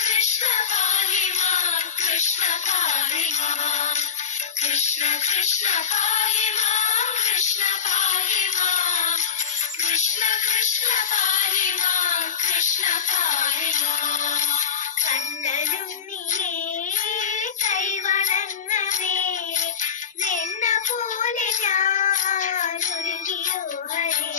कृष्ण पाहि मां कृष्ण पाहि मां कृष्ण कृष्ण पाहि मां कृष्ण पाहि मां कृष्ण कृष्ण पाहि मां कृष्ण पाहि मां കണ്ണനുണ്ണിയേ കൈവണങ്ങവേ വെണ്ണ പോലെ ഞാനൊരുകിയോ ഹരേ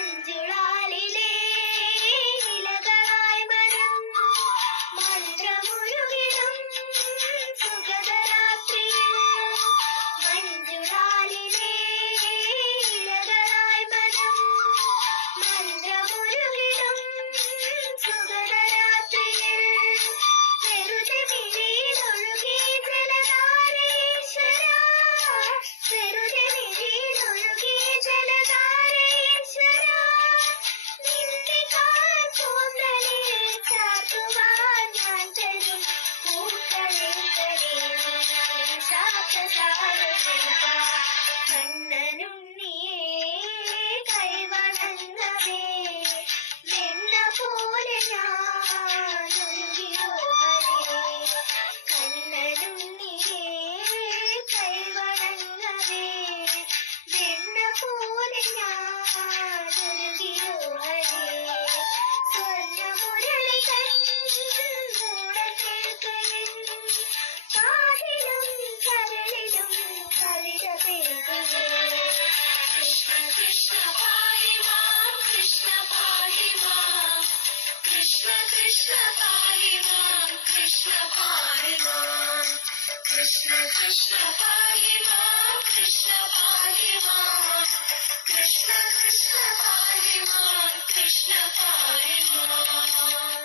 മഞ്ജുളാലിലേ ഇലകളായി മരം മന്ത്രമുരുകിടും സുഗതരാത്രിയിൽ മഞ്ജുളാലിലേ ഇലകളായി മരം മന്ത്രമുരുകിടും സുഗതരാത്രിയിൽ വെറുതെ മിഴിയിലൊഴുകി ജലധാരേശ്വര വെറുതെ മിഴിയിലൊഴുകി ജലധാരേശ്വര നിന്റെ കാൽക്കൂന്തലിൽ ചാർത്തുവാൻ ഞാൻ തരും പൂക്കളിൽ കണ്ണനുണ്ണിയേ കൈവണങ്ങവേ വെണ്ണ പോലെ ഞാനൊരുകിയോ ഹരേ കണ്ണനുണ്ണിയേ കൈവണങ്ങവേ വെണ്ണ പോലെ ഞാനൊരുകിയോ ഹരേ സ്വർണ്ണമുരളികൾ മൂടൽ കേൾക്കയിൽ കാതിലും കരളിലും കവിത പെയ്തുവേ കൃഷ്ണ കൃഷ്ണ പാഹി മാം കൃഷ്ണ പാഹി മാം കൃഷ്ണ കൃഷ്ണ പാഹി മാം കൃഷ്ണ പാഹി മാം കൃഷ്ണ കൃഷ്ണ പാഹി മാം കൃഷ്ണ പാഹി മാം കൃഷ്ണ കൃഷ്ണ പാഹി മാം കൃഷ്ണ പാഹി മാം